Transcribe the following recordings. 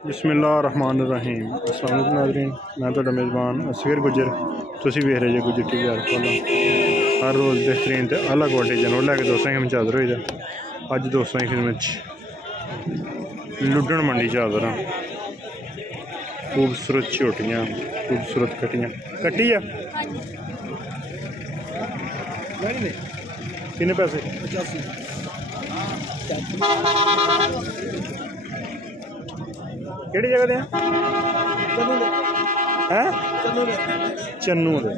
बिस्मिल्लाहिर्रहमानिर्रहीम। अस्सलाम वालेकुम नाज़रीन, मैं तो मेज़बान असगर गुजर, तुसी वेख रहे जे गुजर टीवी कोला। हर रोज़ बेहतरीन तो अलग वाटे जानवर लैके दोस्तों हम हाज़र होई दा। अज दोस्तों की खिदमत लुड्डन मंडी च हाज़र हाँ। खूबसूरत झोटियाँ, खूबसूरत कटियाँ। कट्टी है कितने पैसे? 85। केड़ी जगह दे हैं? चन्नू दे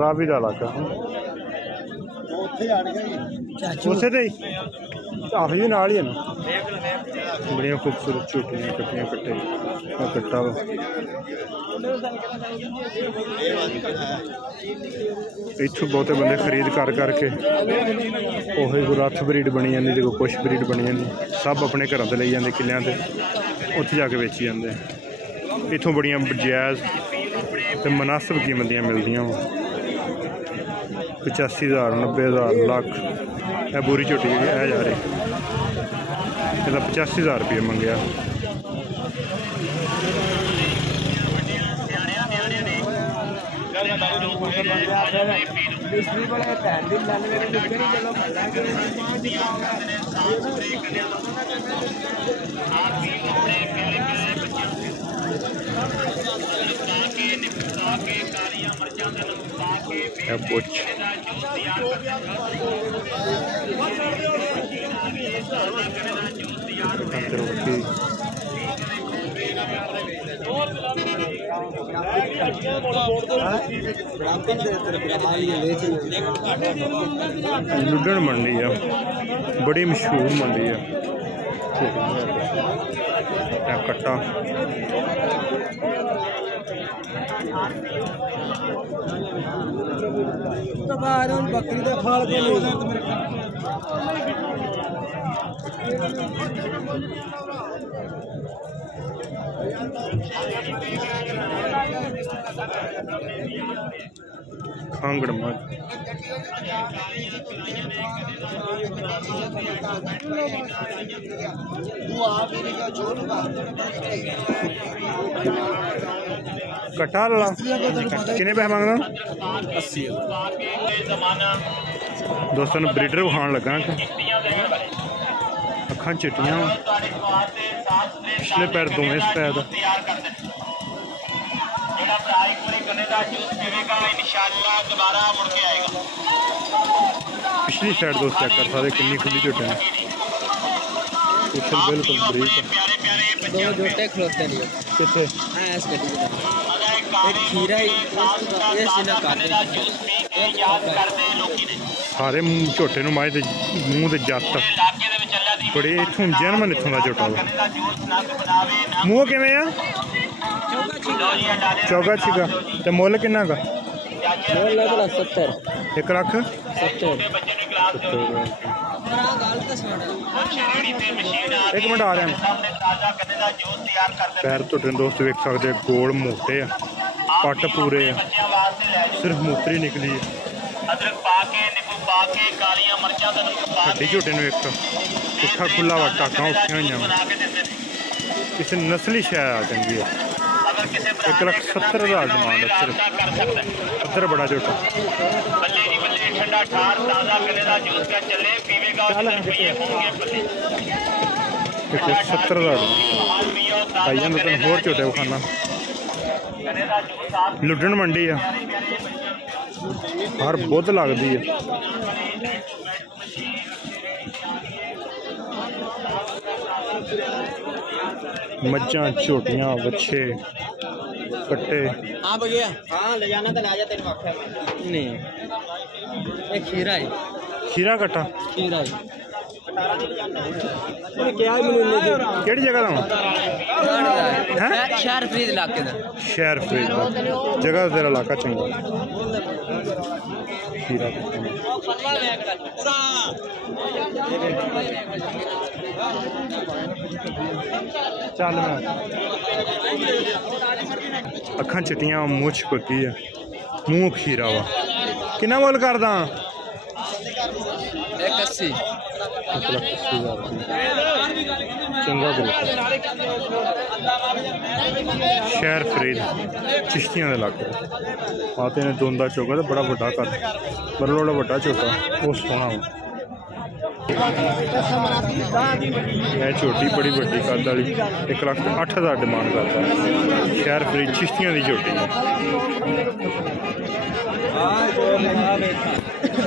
रावी का इलाका उसे दे काफी भी नाल ही है ना। बड़िया खूबसूरत झोटियाँ कट्टियाँ कट्टे कट्टा वा इत्थों बहुते बंदे खरीद कर करके ओही कोई रथ ब्रीड बनी जाती जो कुछ ब्रीड बनी जाती सब अपने घरों से ले जाते किलियां से उत्थे जाके बेची जाते। इत्थों बड़िया जायज़ तो मुनासिब कीमत दियां मिलदियां वा। 85,000 90,000 लाख यह बुरी झोटी है जा रही इसका 85,000 रुपये मंगया। लुड्डन मंडी है, बड़ी मशहूर मंडी है। कट्टा बकरी का फाल खांगड़ मत कट्टा ला कितने पैसे मांगना? 80। दोस्तों ब्रीडर खान लगा अखा चिट्टियां पिछले पैर दोवें इस पैर पिछली साइड दोस्त चेक कर सकते कितनी खुली झोटे हैं। बिल्कुल बरीक सारे झोटे माए मूँह के जत बड़े इतों जैनमन इतों का झोटा मूँह किमें आ चौगा छिगा तो मुल किन्ना का? 70। 1 लाख 70। एक मिनट आ रहे हैं पैर तो दोस्त देख सकते गोल मोटे है पट पूरे है सिर्फ मूत्री निकली है। हड्डी झोटे एक पुट्ठा खुला वा टाका उठिया हुई किसी नस्ली शह आ चंगी है। 1,70,000 डिमांड है सिर्फ अदर बड़ा झोटा 1,70,000 आई जाते तेन होर झोटे विखाना। लुड्डन मंडी है हर बुध लगती है। मज्जां झोटियां बच्चे कट्टे हाँ भैया हाँ ले जाना तो ले जा तेरे आख्या नहीं एक खीरा है खीरा कट्टा खीरा है केड़ी जगह दा शहर फरीद इलाके दा शहर फरीद जगह तेरा इलाका चंगा खीरा चल अखा चिट्टियां मुछ पक्की है मूँह खीरा वा किन्ना मुल करदा? 1,80,000 चंगा ग्रुप शहर फरीद चिश्तियां का इलाका आते ने दोंदा चौका तो बड़ा वड्डा कर बड़ा वड्डा चौका वो सोहना यह झोटी बड़ी वड्डी कद वाली 1,08,000 डिमांड करता है। शहर फरीद चिश्तियां की झोटी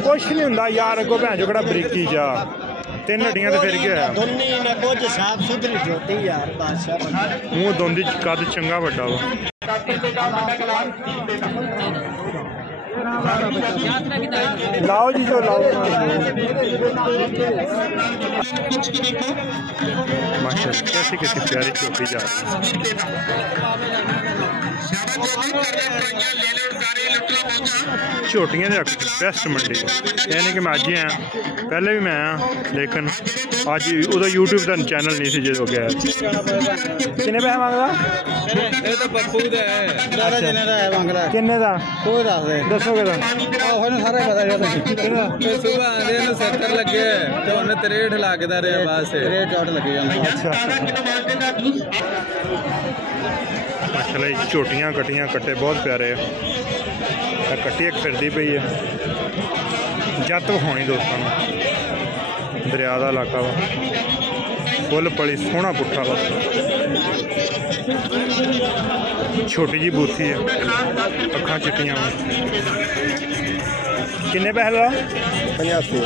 कुछ नहीं होंदा यार अगो भैन जो बरीकी जा 3 हड्डियां तो फिर क्या मूँह दोंदी कद चंगा वड्डा वा लाओ जी जो लाओ माशाल्लाह कैसी कैसी प्यारी चौकी जा रही झोटियां दे बेस्ट मंडी यानी कि मैं अज ही आया पहले भी मैं आया लेकिन अज उदा यूट्यूब का चैनल नहीं जो हो गया किन्ने पैसे मांगदा किन्ने दा दसोगे माशाल्लाह झोटियां कट्टियां कट्टे बहुत प्यारे है कट्टी एक फिरदी पई है जत विखानी दोस्तों दरिया का इलाका वा फुल पली सोहना पुट्ठा वा छोटी जी बूथी है अखा चिट्टियां किन्ने पैसे ला 85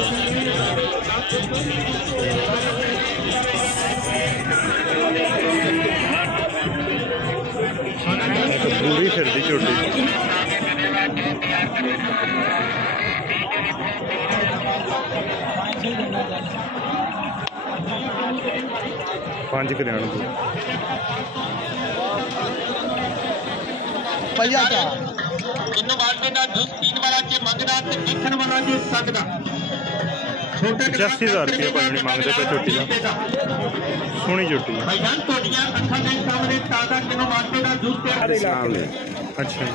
पूरी फिरदी झोटी 5 कल्याण को ₹85,000 भाई मंगते पे झोटी का सोहनी झोटी अच्छा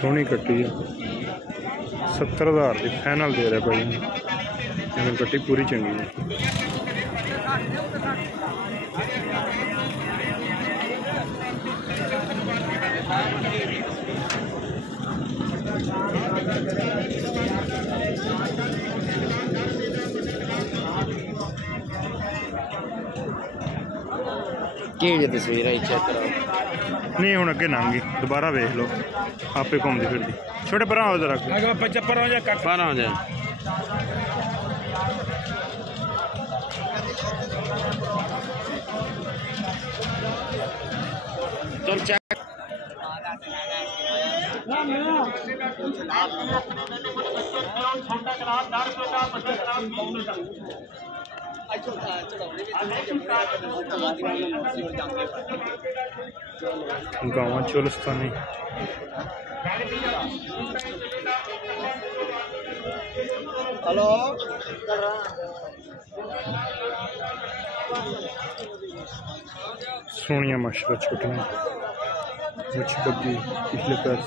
सोहनी कट्टी है 70,000 की फाइनल दे रहे भाई कट्टी पूरी चंगी है तस्वीर है चेक करो नहीं हूँ अगे लंघ गई दोबारा वेख लो आपे घूमती फिरती छोटे पर आओ जरा पर आ जाए गाँव चोलस्तानी हेलो सोनिया माशाल्लाह छोटियां मुझ बग्गी पिछले पैर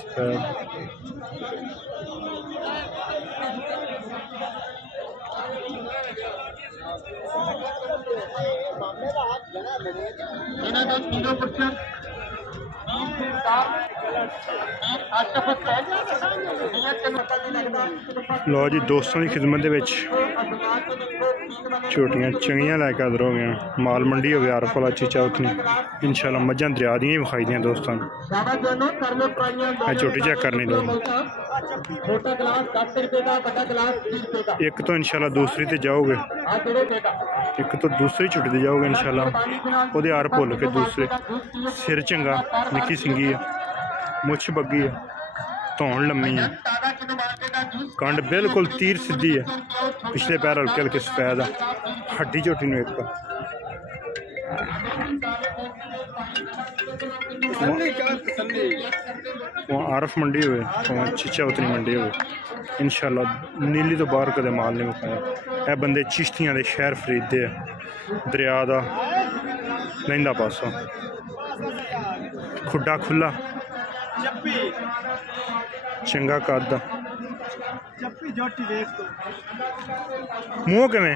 लो जी दोस्तों की खिदमत झोटियां चंगियां लैके हाजिर हो गए माल मंडी हो गया आरफला चीचा उतनी इंशाल्लाह मझां दरिया दी विखाई दियां दोस्तों झोटी चेक करनी लो एक तो इंशाल्लाह दूसरी ते जाओगे एक तो दूसरी झोटी ते जाओगे इंशाल्लाह ओहदे आर भुल के दूसरे सिर चंगा निक्की सिंगी है मुछ बग्गी है धौन लम्मी है कंड बिल्कुल तीर सीधी है पिछले पैर हल्के हल्के सफेद है हड्डी झोटी ने एक आरफ मंडी हुए चीचा उतनी मंडी हुए इंशाल्लाह नीली तो बाहर कदे माल नहीं मुकाया यह बंदे चिश्तियां दे शहर फरीद दे दरिया दा लहिंदा पासा खुड्डा खुला चंगा कद दा मूँह किवें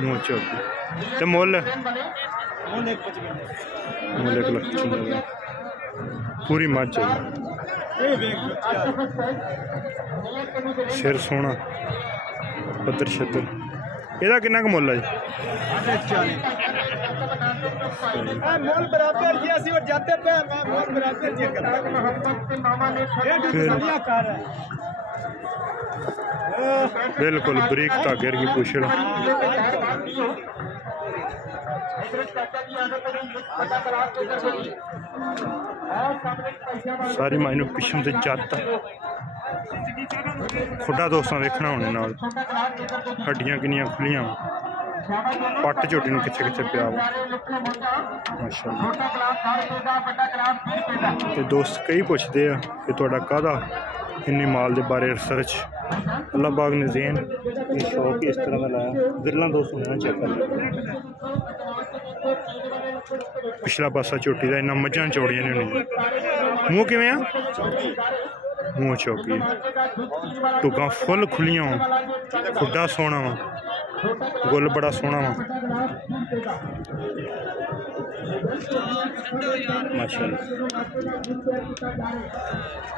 मूँह चौकी ते मुल मुल 1,55,000 पूरी मझ है सिर सोहना पत्तर छत्तर ਇਹਦਾ किन्ना क मुल है जी मोल बराबर जी असि और जाते पे मैं मोल बराबर जी करता ये दुनिया कार है बिल्कुल बरीक धागे की पूछड़ सारी मायनू पिछम से जत खुडा दोस्तों देखना होने नाल हड्डियां किनियां खुलियां पट झोटी नूं किथे किथे पिया माशाअल्लाह। दोस्त कई पुछते हैं कि तुहाडा काहदा इन्नी माल के बारे रिसर्च अल्लाह बाग ने ज़ेन शौक इस तरह का लाया विरला दोस्त होना चेक कर पिछला पासा झोटी का इन्ना मझां चौड़ियां नहीं होनी मूँह किवें आ मूँह चौकी टुकां फुल खुलियां खुडा सोहना वा गुल बड़ा सोहना वा माशाअल्लाह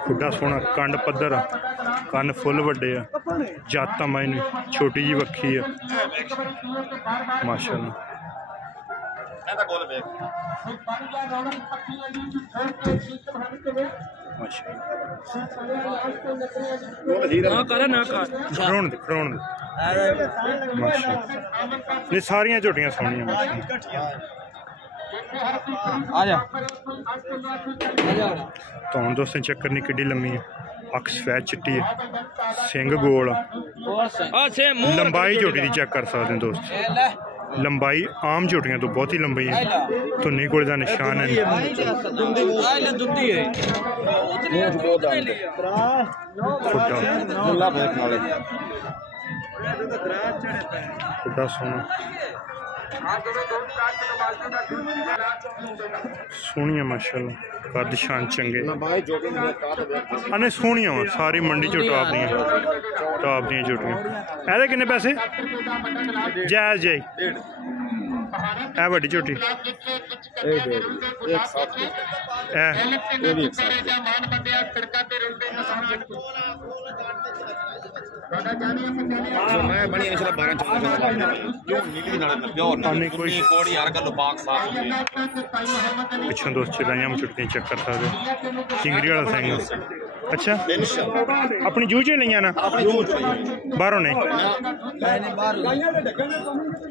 खुडा सोहना कंड पद्धर कन्न फुल वड्डे आ जाता मायने छोटी जी वक्खी है माशाअल्लाह। नहीं सारियां झोटियां सोहनियां तो हम दोस्तों चेक करनी किड्डी लम्मी है अख सफेद चिट्टी है सिंग गोल लंबाई झोटी की चेक कर सकते हैं दोस्त लंबाई आम झोटियां तो बहुत ही लंबी है तो नहीं कोई का निशान है खुडा सोहना सोहनिया माशाअल्लाह कद शान चंगे अने सोहनिया वा सारी मंडी चो टॉप दी झोटियां एहदे किन्ने पैसे जायज़ जाई ए बड़ी झोटी पिछों दोस्त चिड़ाइयां चुटकियां चेक कर सकते चिंगड़ी वाला सिंह अच्छा अपनी जूह च लिया ना बाहरों नहीं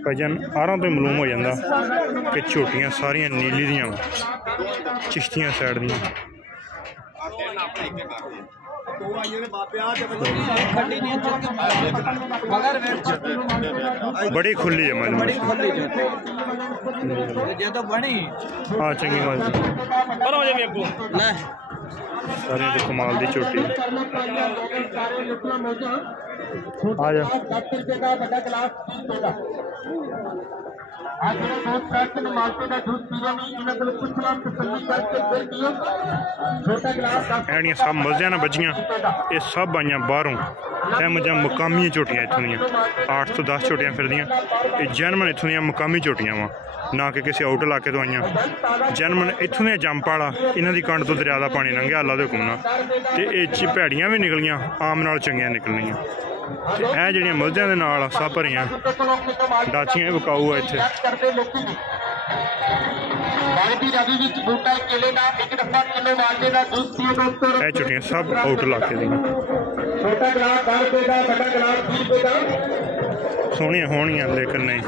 भाईजान आराम तो मालूम हो जाता कि झोटियां सारियां नीली दियां चिश्तियां साइड दियां बड़ी खुली है हाँ चंगी माल सारे तो कमाल दी झोटी आ जा एड़ियां सब मज़े ना बजियां ये सब आईयां बाहरों यह मझां मुकामी झोटियां इत्थों दियां 8 तो 10 झोटियां फिरदियां ये जन्मन इत्थों दियां मुकामी झोटियां वा ना कि किसी आउट इलाके तो आईयां जन्मन इत्थों दियां जंपाड़ा इन्हां दी कंड तो दरिया दा पानी लंघिया अल्लाह दे हुक्म नाल ते इह भैड़ियां भी निकलियां आम नाल चंगियां निकलनियां ਇਹ ਜਿਹੜੀਆਂ ਮੱਝਾਂ ਦੇ ਨਾਲ ਸਭ ਭਰੀਆਂ ਡਾਚੀਆਂ ਵਿਕਾਊ ਆ ਇੱਥੇ ਇਹ ਝੋਟੀਆਂ ਸਭ ਆਊਟ ਇਲਾਕੇ ਦੀਆਂ ਸੋਹਣੀਆਂ ਹੋਣੀਆਂ ਲੇਕਿਨ ਨਹੀਂ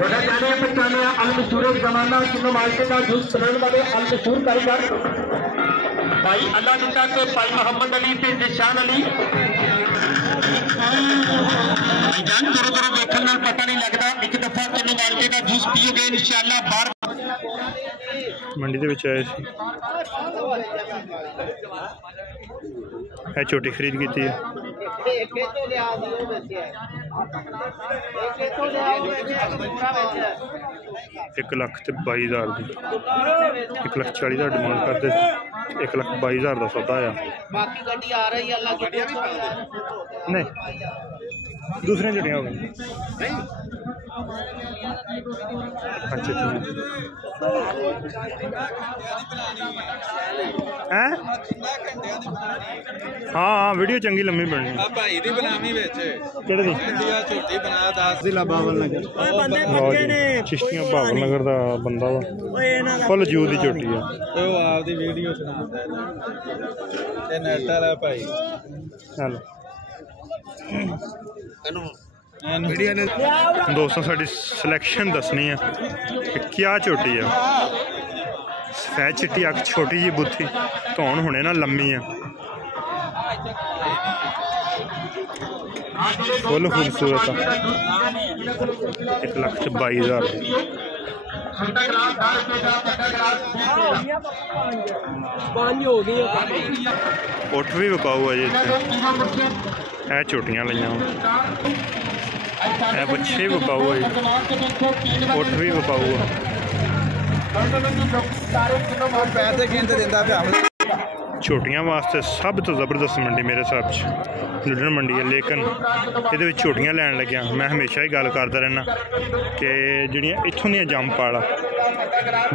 भाई अल्लाह निशा के भाई मोहम्मद अली से निशान अली जान थोड़ा थोड़ा देखने नाल पता नहीं लगता एक दफा चलो मालटे का जूस पियोगे इंशाल्लाह बाहर मंडी दे विच आए सी है छोटी खरीद की थी 1,22,000 की 1,40,000 डिमांड करते 1,22,000 का सौदा आया। नहीं दूसरी चिड़िया हो गई। अच्छा हैं हाँ वीडियो चंगी लम्मी बननी भाई दी बनावी विच किहड़े दी इंडिया झोटी बनाया 10 जिला बावल नगर चिश्तियां बावल नगर दा बंदा वा फुल जू दी झोटी है ਉਹ ਆਪਦੀ ਵੀਡੀਓ ਬਣਾਉਂਦਾ ਤੇ ਨੈਟ ਵਾਲਾ ਭਾਈ चल ਵੀਡੀਓ ਨੇ दोस्तों साड़ी सिलेक्शन दसनी है कि क्या झोटी है। सफेद चिट्टी अख छोटी जी बुत्थी धौन होने ना लम्मी है फुल खूबसूरत है 1,22,000 उठ भी विकाऊ है जी है छोटियां लिया है बच्चे विकाऊ है उठ भी विकाऊ है पैसे गिनते दिंदा पिया छोटियां वास्ते सब तो ज़बरदस्त मंडी मेरे हिसाब से लुडन मंडी है। लेकिन ये छोटियां लैन लग्या मैं हमेशा ही गल करता रहना कि जिहड़ियां इत्थों दियां जंपाल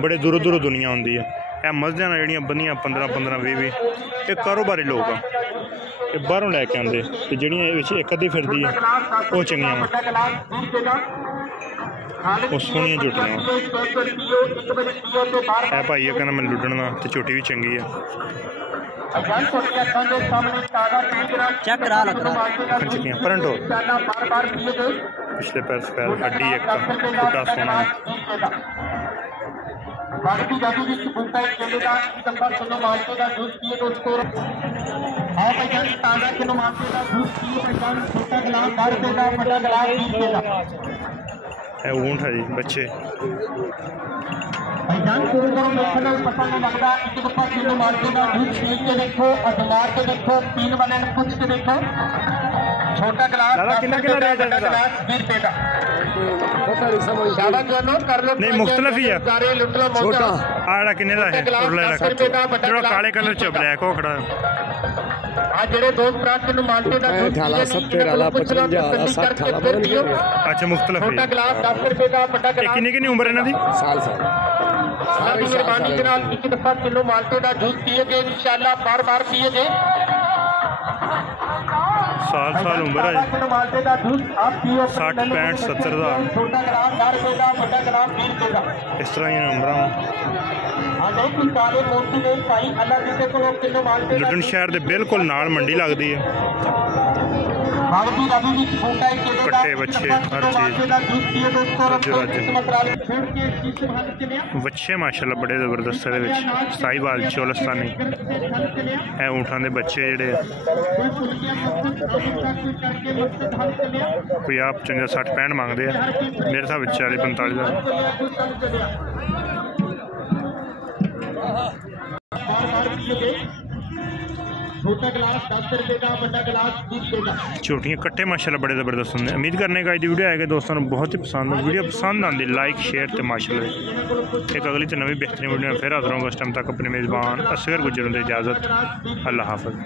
बड़े दूरों दूरों दुनिया आती है। यह मस्जिदां जिहड़ियां बनियां 15-15 20 ये कारोबारी लोग आ बाहरों लैके आते तो जिहड़ियां एक अद्धी फिरदी है वो चंगियां वो सोहनियां झोटियां है भाई है कहना मैं लुडना तो झोटी भी चंगी है। परंट हो पिछले पैर सफेद हड्डी एक बड़ा सोना ऊंट है जी बच्चे पता नहीं लगता किलो मार्के का दूध पी के देखो अजमार के देखो 3 वाले पूछ के देखो छोटा गिलास गिलास 20 रुपए का नहीं मुख्तलिफ ही है छोटा आड़ा किन्ने दा है जो काले कलर च ब्लैक हो खड़ा आज जेड़े दोस्त भरा किलो मार्के का दूध 70 वाला 55 वाला 60 वाला अच्छा मुख्तलिफ छोटा गिलास 10 रुपए का बड़ा गिलास किन्नी उम्र है इन्हां दी साल मेहरबानी के नाल एक दफा किलो माल्टे का दूध पिएगे इंशाल्लाह बार बार पिएगे साल उम्र है 60 65 70 का छोटा गिलास 10 रुपए का बड़ा गिलास 20 रुपए का इस तरह ही उम्र लुडन शहर के बिल्कुल नाल मंडी लगती है कट्टे बच्चे हर चीज बच्चे माशाल्लाह बड़े जबरदस्त है साहिवाल चोलस्तानी है ऊँटां दे बच्चे जेडे कोई आप चंगा 60-65 मंगते हैं मेरे हिसाब 40-45 छोटियाँ कट्टे माशाल्लाह बड़े ज़बरदस्त होंगे। उम्मीद करने का ये वीडियो आएगा दोस्तों बहुत ही पसंद वीडियो पसंद आती लाइक शेयर तो माशाल्लाह एक अगली तो नवी बेहतरीन वीडियो फिर हाजिर होंगे। उस टाइम तक अपने मेज़बान असगर गुजर इजाज़त अल्लाह हाफ़िज़।